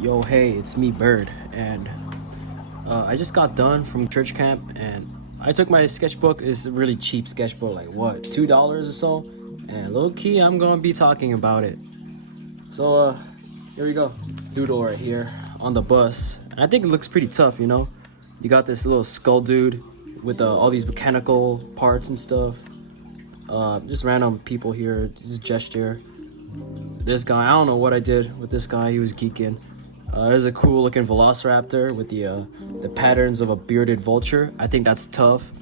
Yo, hey, it's me, Bird, and I just got done from church camp, and I took my sketchbook. It's a really cheap sketchbook, like what, $2 or so, and low key, I'm gonna be talking about it. So, here we go. Doodle right here on the bus, and I think it looks pretty tough, you know. You got this little skull dude with all these mechanical parts and stuff. Just random people here, just a gesture. This guy, I don't know what I did with this guy. He was geeking. There's a cool looking velociraptor with the patterns of a bearded vulture. I think that's tough.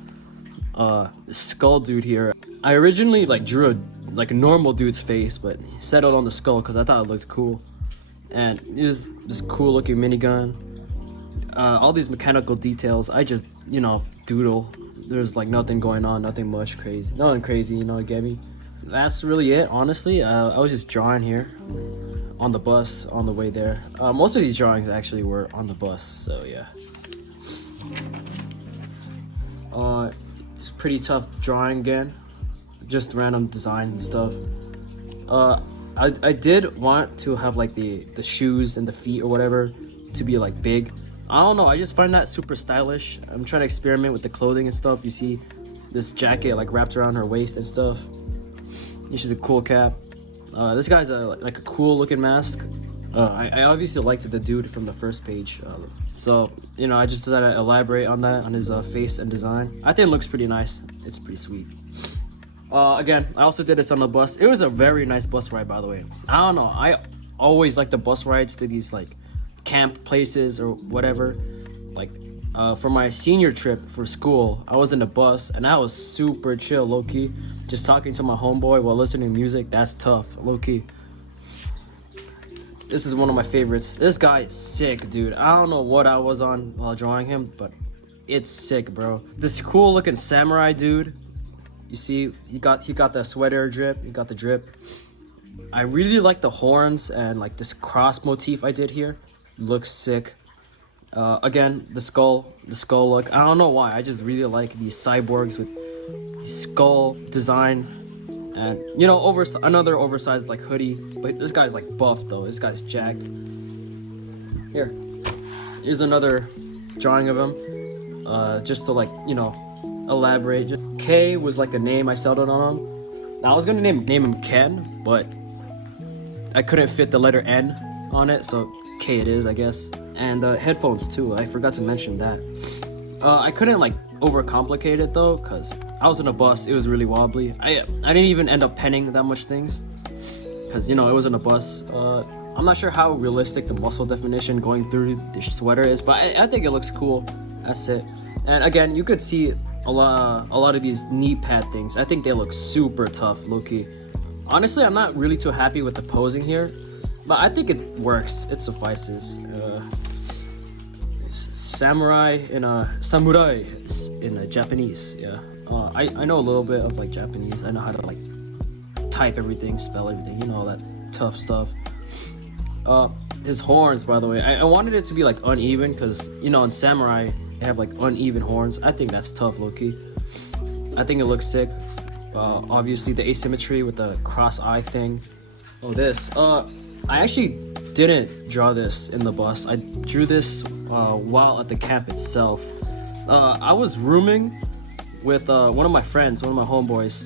The skull dude here. I originally drew a normal dude's face, but settled on the skull because I thought it looked cool. And it was this cool looking minigun. All these mechanical details, I just, doodle. There's nothing going on, nothing crazy, you get me? That's really it, honestly. I was just drawing here on the bus on the way there. Most of these drawings actually were on the bus, so yeah. It's pretty tough drawing again, just random design and stuff. I did want to have the shoes and the feet or whatever to be big. I don't know, I just find that super stylish. I'm trying to experiment with the clothing and stuff. You see this jacket wrapped around her waist and stuff. She's a cool cap. This guy's a cool looking mask. I obviously liked the dude from the first page, so I just decided to elaborate on that, on his face and design. I think it looks pretty nice. It's pretty sweet. Again, I also did this on the bus. It was a very nice bus ride, by the way. I don't know, I always like the bus rides to these camp places or whatever. For my senior trip for school, I was in the bus and I was super chill, low-key. Just talking to my homeboy while listening to music. That's tough, low-key. This is one of my favorites. This guy is sick, dude. I don't know what I was on while drawing him, but it's sick, bro. This cool looking samurai dude. You see, he got the sweater drip. He got the drip. I really like the horns and this cross motif I did here. Looks sick. Again, the skull look. I don't know why. I just really like these cyborgs with the skull design, and another oversized hoodie. But this guy's buff though. This guy's jacked. Here's another drawing of him. Just to elaborate. K was a name I settled on him. Now I was gonna name him Ken, but I couldn't fit the letter N on it, so K it is, I guess. And headphones too. I forgot to mention that. I couldn't overcomplicate it though, cause I was in a bus. It was really wobbly. I didn't even end up penning that much things, cause it was in a bus. I'm not sure how realistic the muscle definition going through the sweater is, but I think it looks cool. That's it. And again, you could see a lot of these knee pad things. I think they look super tough, low-key. Honestly, I'm not really too happy with the posing here, but I think it works. It suffices. Samurai in Japanese. Yeah. I know a little bit of Japanese. I know how to type everything, spell everything, all that tough stuff. His horns, by the way, I wanted it to be uneven, because in samurai they have uneven horns. I think that's tough, low-key. I think it looks sick. Obviously the asymmetry with the cross eye thing. This I actually didn't draw this in the bus. I drew this while at the camp itself. I was rooming with one of my friends, one of my homeboys,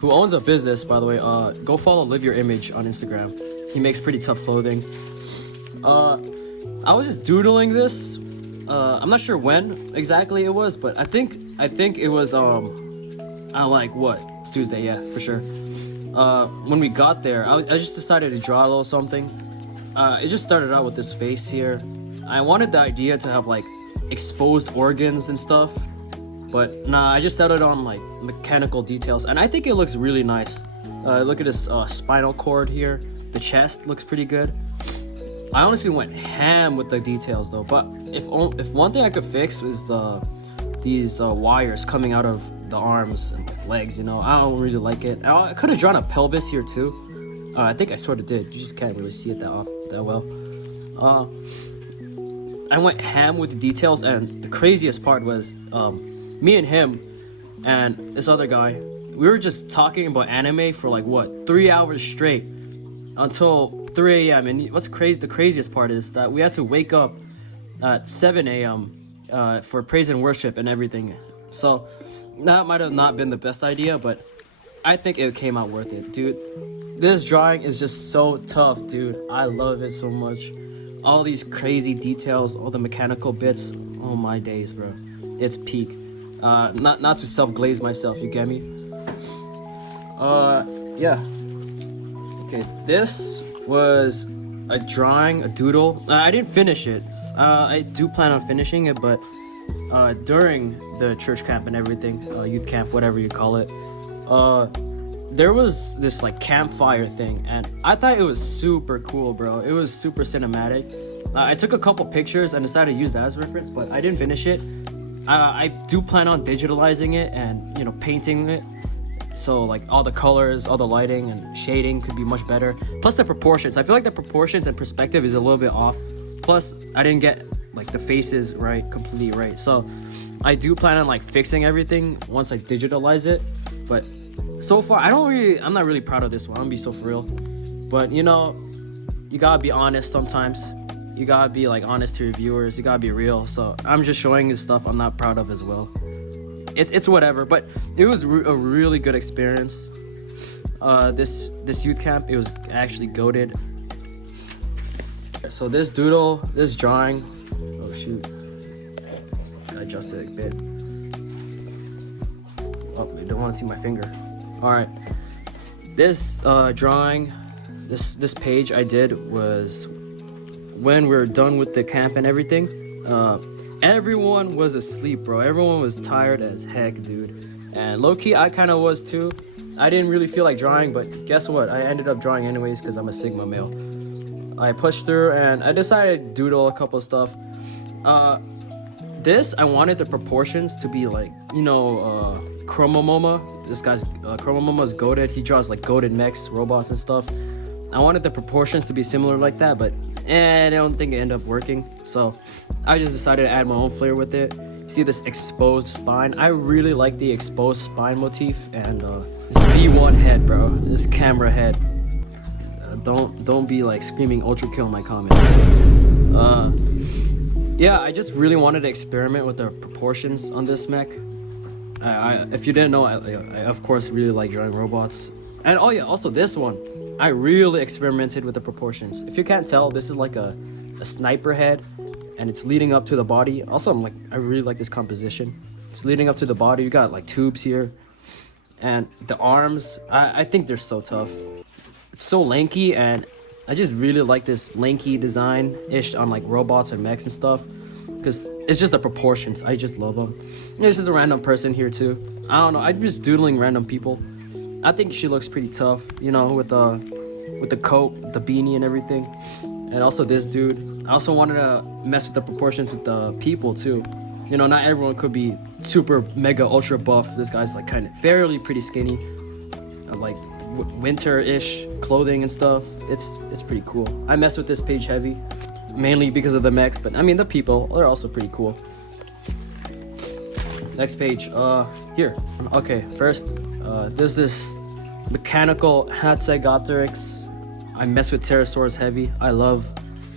who owns a business, by the way. Go follow Live Your Image on Instagram. He makes pretty tough clothing. I was just doodling this. I'm not sure when exactly it was, but I think it was it's Tuesday, yeah, for sure. When we got there, I just decided to draw a little something. It just started out with this face here. I wanted the idea to have exposed organs and stuff, but nah, I just settled on mechanical details, and I think it looks really nice. Look at this spinal cord here. The chest looks pretty good. I honestly went ham with the details though, but if one thing I could fix was these wires coming out of the arms and legs, I don't really like it. I could have drawn a pelvis here too. I think I sort of did. You just can't really see it that well. I went ham with the details, and the craziest part was me and him and this other guy. We were just talking about anime for like what 3 hours straight until 3 a.m. And what's crazy? The craziest part is that we had to wake up at 7 a.m. For praise and worship and everything. So that might have not been the best idea, but I think it came out worth it, dude. This drawing is just so tough, dude. I love it so much. All these crazy details, all the mechanical bits. Oh my days, bro. It's peak. Not to self-glaze myself, you get me? Yeah. Okay, this was a drawing, a doodle. I didn't finish it. I do plan on finishing it, but during the church camp and everything, youth camp, whatever you call it, there was this like campfire thing, and I thought it was super cool, bro. It was super cinematic. I took a couple pictures and decided to use that as reference, but I didn't finish it. I do plan on digitalizing it and, you know, painting it. So like all the colors, all the lighting and shading could be much better. Plus the proportions. I feel like the proportions and perspective is a little bit off. Plus I didn't get like the faces right, completely right. So I do plan on like fixing everything once I digitalize it. But so far I'm not really proud of this one. I'm gonna be so for real. But you know, you gotta be honest sometimes. You gotta be like honest to your viewers. You gotta be real. So I'm just showing you stuff I'm not proud of as well. It's whatever, but it was a really good experience. This youth camp, it was actually goated. So this doodle, this drawing, oh shoot, I adjusted it a bit. Oh, you don't want to see my finger. All right, this drawing, this page I did was when we were done with the camp and everything. Everyone was asleep, bro. Everyone was tired as heck, dude. And low-key, I kind of was too. I didn't really feel like drawing, but guess what? I ended up drawing anyways because I'm a Sigma male. I pushed through and I decided to doodle a couple of stuff. This, I wanted the proportions to be like, you know, Chromomoma. This guy's, Chromomoma's goated. He draws like goated mechs, robots and stuff. I wanted the proportions to be similar like that, but I don't think it ended up working. So I just decided to add my own flair with it. You see this exposed spine? I really like the exposed spine motif, and this V1 head, bro. This camera head. Don't be like screaming ultra kill in my comments. Yeah, I just really wanted to experiment with the proportions on this mech. If you didn't know, I of course really like drawing robots. And oh yeah, also this one. I really experimented with the proportions. If you can't tell, this is like a sniper head, and it's leading up to the body. Also, I really like this composition. It's leading up to the body. You got like tubes here, and the arms. I think they're so tough. It's so lanky, and I just really like this lanky design-ish on like robots and mechs and stuff, because it's just the proportions. I just love them. There's just a random person here too. I don't know. I'm just doodling random people. I think she looks pretty tough, you know, with the coat, the beanie and everything. And also this dude. I also wanted to mess with the proportions with the people too. You know, not everyone could be super mega ultra buff. This guy's like kind of fairly pretty skinny. Like winter-ish clothing and stuff. It's pretty cool. I mess with this page heavy, mainly because of the mechs, but I mean the people are also pretty cool. Next page, here. Okay, first, there's this mechanical Hatsegopteryx. I mess with pterosaurs heavy. I love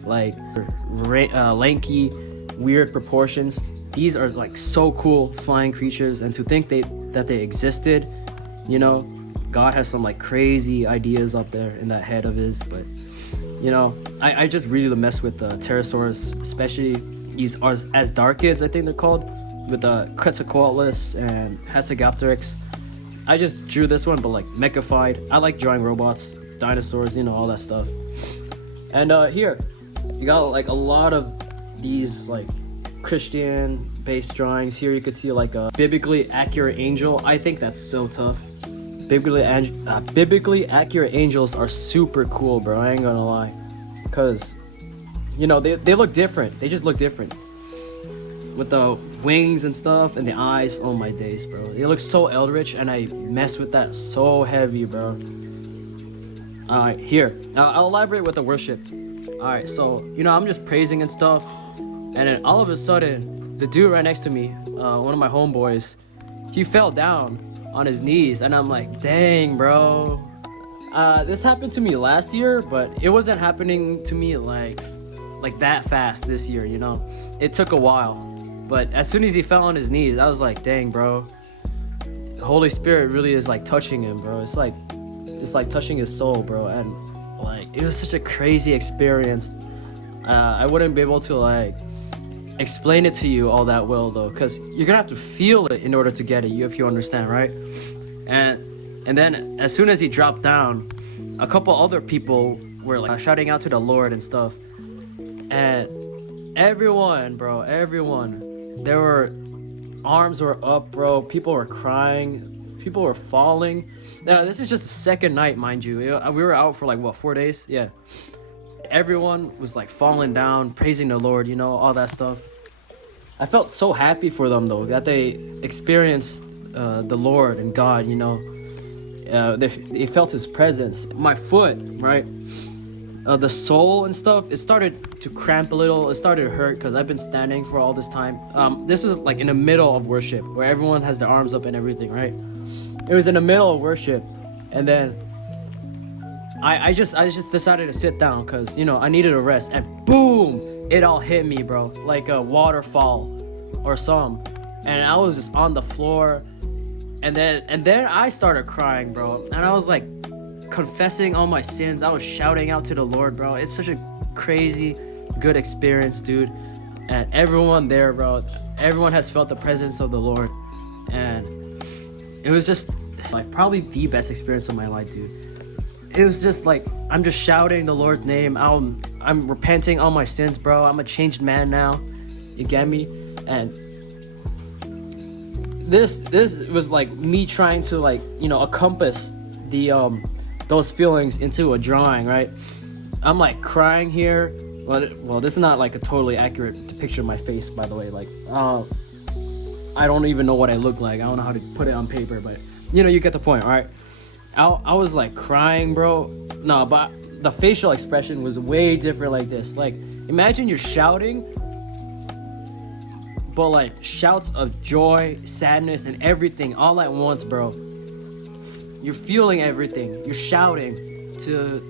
like lanky, weird proportions. These are like so cool flying creatures, and to think that they existed, you know, God has some like crazy ideas up there in that head of his. But you know, I just really mess with the pterosaurs, especially these Asdarchids, I think they're called, with the Quetzalcoatlus and Hatsegopteryx. I just drew this one, but like mechified. I like drawing robots, dinosaurs, you know, all that stuff. And here, you got like a lot of these like Christian-based drawings. Here you could see like a biblically accurate angel. I think that's so tough. Biblically accurate angels are super cool, bro. I ain't gonna lie, cause you know they look different. They just look different with the wings and stuff and the eyes. Oh my days, bro. They look so eldritch, and I mess with that so heavy, bro. Alright, here. I'll elaborate with the worship. Alright, so, you know, I'm just praising and stuff, and then all of a sudden, the dude right next to me, one of my homeboys, he fell down on his knees, and I'm like, dang, bro. This happened to me last year, but it wasn't happening to me like that fast this year, you know. It took a while, but as soon as he fell on his knees, I was like, dang, bro. The Holy Spirit really is like touching him, bro. It's like touching his soul, bro. And like, it was such a crazy experience. I wouldn't be able to like explain it to you all that well though, because you're gonna have to feel it in order to get it, if you understand, right? And then as soon as he dropped down, a couple other people were like shouting out to the Lord and stuff, and everyone, their arms were up, bro. People were crying, people were falling. Now this is just the second night, mind you. We were out for like what, 4 days? Yeah. Everyone was like falling down, praising the Lord, you know, all that stuff. I felt so happy for them though, that they experienced the Lord and God, you know. They felt his presence. My foot, right, the sole and stuff, it started to cramp a little. It started to hurt because I've been standing for all this time. This was like in the middle of worship where everyone has their arms up and everything, right? It was in the middle of worship, and then I just decided to sit down because, you know, I needed a rest, and boom, it all hit me, bro, like a waterfall or some, and I was just on the floor, and then I started crying, bro, and I was like confessing all my sins. I was shouting out to the Lord, bro. It's such a crazy good experience, dude. And everyone there, bro, everyone has felt the presence of the Lord, and it was just like probably the best experience of my life, dude. It was just like, I'm just shouting the Lord's name. I'm repenting all my sins, bro. I'm a changed man now. You get me? And this was like me trying to, like, you know, encompass the those feelings into a drawing, right? I'm like crying here. Well, this is not like a totally accurate depiction of my face, by the way. Like, I don't even know what I look like. I don't know how to put it on paper, but you know, you get the point, all right? I was like crying, bro. No, but the facial expression was way different like this. Like, imagine you're shouting, but like shouts of joy, sadness, and everything all at once, bro. You're feeling everything. You're shouting to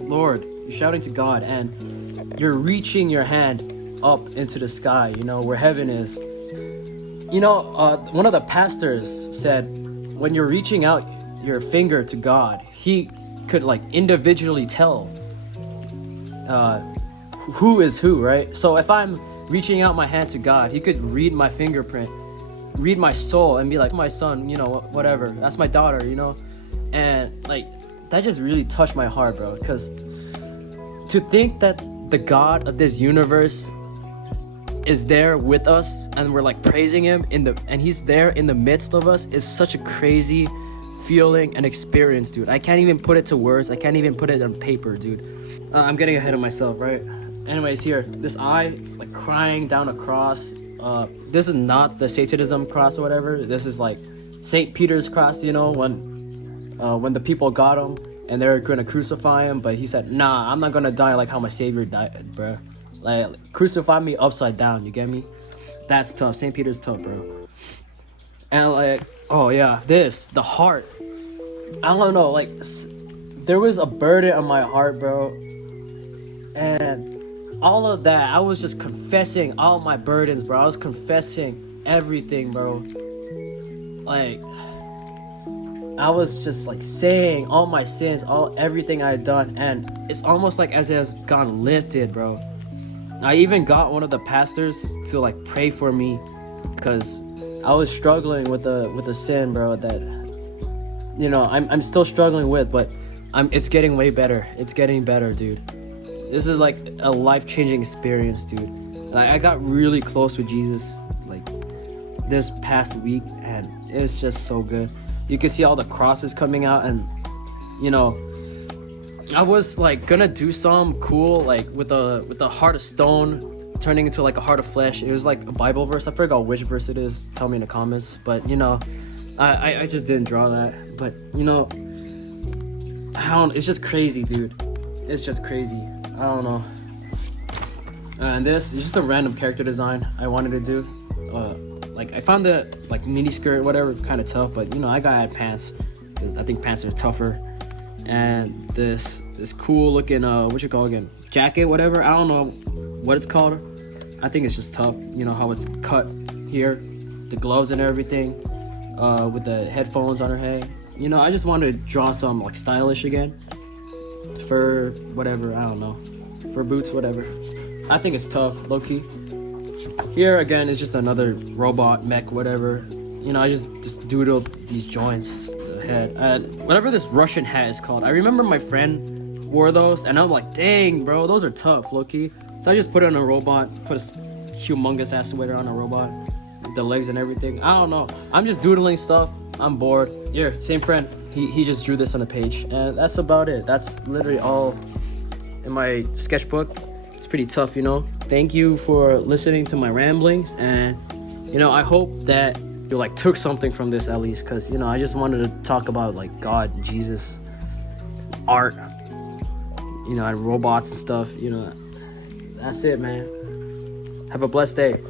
Lord. You're shouting to God, and you're reaching your hand up into the sky, you know, where heaven is. You know, one of the pastors said, when you're reaching out your finger to God, he could like individually tell who is who, right? So if I'm reaching out my hand to God, he could read my fingerprint, read my soul, and be like, my son, you know, whatever, that's my daughter, you know. And like, that just really touched my heart, bro, because to think that the God of this universe is there with us, and we're like praising him and he's there in the midst of us, is such a crazy feeling and experience, dude. I can't even put it to words. I can't even put it on paper, dude. I'm getting ahead of myself, right? Anyways, here, this eye is like crying down a cross. This is not the Satanism cross or whatever. This is like St. Peter's cross, you know, when the people got him and they're gonna crucify him, but he said, nah, I'm not gonna die like how my Savior died, bro. Like, crucify me upside down, you get me? That's tough. St. Peter's tough, bro. And like, oh yeah, the heart. I don't know, like, there was a burden on my heart, bro. And all of that, I was just confessing all my burdens, bro. I was confessing everything, bro. Like, I was just like saying all my sins, everything I had done, and it's almost like as it has gone lifted, bro. I even got one of the pastors to like pray for me, because I was struggling with the sin, bro, that, you know, I'm still struggling with, but it's getting way better. It's getting better, dude. This is like a life-changing experience, dude. Like, I got really close with Jesus like this past week, and it's just so good. You can see all the crosses coming out, and you know, I was like gonna do some cool, like with a heart of stone turning into like a heart of flesh. It was like a Bible verse. I forgot which verse it is. Tell me in the comments. But you know, I just didn't draw that. But you know, it's just crazy, dude. It's just crazy. I don't know. And this is just a random character design I wanted to do. like I found the like mini skirt whatever kind of tough, but you know I gotta add pants because I think pants are tougher. And this cool looking what you call it again, jacket whatever, I don't know what it's called. I think it's just tough, you know how it's cut here, the gloves and everything, with the headphones on her head. You know, I just wanted to draw some like stylish again. Fur, whatever, I don't know. Fur boots, whatever. I think it's tough, low key. Here again is just another robot mech, whatever. You know, I just doodled these joints, the head, and whatever this Russian hat is called. I remember my friend wore those, and I'm like, dang, bro, those are tough, low key. So I just put it on a robot, put a humongous ass sweater on a robot, with the legs and everything. I don't know. I'm just doodling stuff. I'm bored. Here, same friend. He just drew this on the page, and that's about it. That's literally all in my sketchbook. It's pretty tough, you know. Thank you for listening to my ramblings, and you know, I hope that you like took something from this at least, because you know, I just wanted to talk about like God, Jesus, art, you know, and robots and stuff. You know, that's it, man. Have a blessed day.